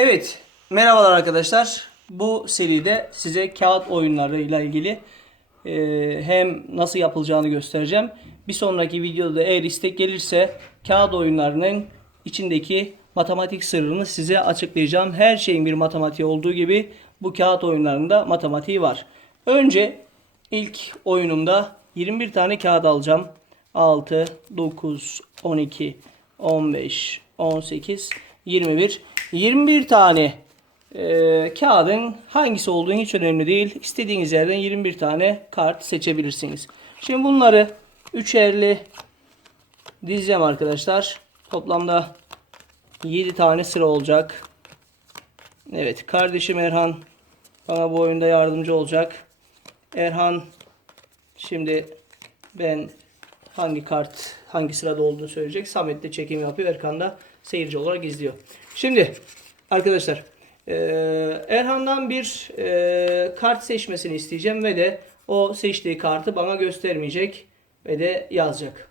Evet, merhabalar arkadaşlar. Bu seride size kağıt oyunlarıyla ilgili e, hem nasıl yapılacağını göstereceğim. Bir sonraki videoda eğer istek gelirse kağıt oyunlarının içindeki matematik sırrını size açıklayacağım. Her şeyin bir matematiği olduğu gibi bu kağıt oyunlarında matematiği var. Önce ilk oyunumda 21 tane kağıt alacağım. 6, 9, 12, 15, 18, 21. 21 tane e, kağıdın hangisi olduğu hiç önemli değil. İstediğiniz yerden 21 tane kart seçebilirsiniz. Şimdi bunları üçerli dizeceğim arkadaşlar. Toplamda 7 tane sıra olacak. Evet kardeşim Erhan bana bu oyunda yardımcı olacak. Erhan şimdi ben hangi kart hangi sırada olduğunu söyleyecek. Samet de çekim yapıyor. Erkan da seyirci olarak izliyor. Şimdi arkadaşlar eee, Erhan'dan bir eee, kart seçmesini isteyeceğim ve de o seçtiği kartı bana göstermeyecek ve de yazacak.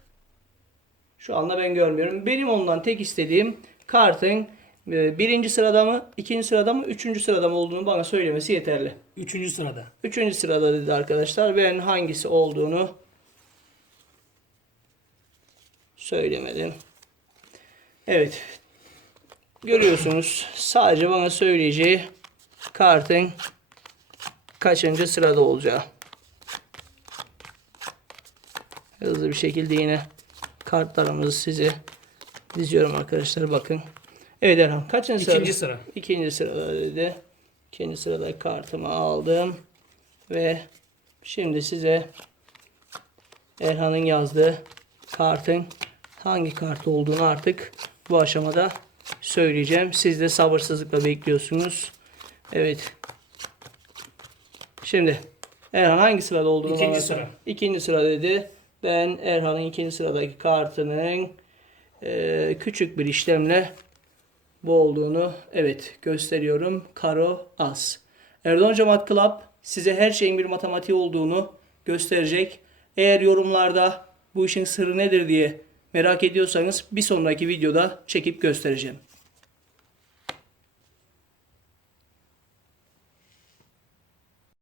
Şu anda ben görmüyorum. Benim ondan tek istediğim kartın e, birinci sırada mı, ikinci sırada mı, üçüncü sırada mı olduğunu bana söylemesi yeterli. Üçüncü sırada. Üçüncü sırada dedi arkadaşlar. Ben hangisi olduğunu söylemedim. Evet. Görüyorsunuz. Sadece bana söyleyeceği kartın kaçıncı sırada olacağı. Hızlı bir şekilde yine kartlarımızı size diziyorum arkadaşlar. Bakın. Evet Erhan. Kaçıncı sırada? İkinci sıra. İkinci sırada dedi. İkinci sırada kartımı aldım. Ve şimdi size Erhan'ın yazdığı kartın hangi kart olduğunu artık bu aşamada söyleyeceğim. Siz de sabırsızlıkla bekliyorsunuz. Evet. Şimdi Erhan hangi sırada olduğunu İkinci sıra. İkinci sıra dedi. Ben Erhan'ın ikinci sıradaki kartının eee, küçük bir işlemle bu olduğunu evet gösteriyorum. Karo As. Erdoğan Cemaat Club size her şeyin bir matematiği olduğunu gösterecek. Eğer yorumlarda bu işin sırrı nedir diye merak ediyorsanız bir sonraki videoda çekip göstereceğim.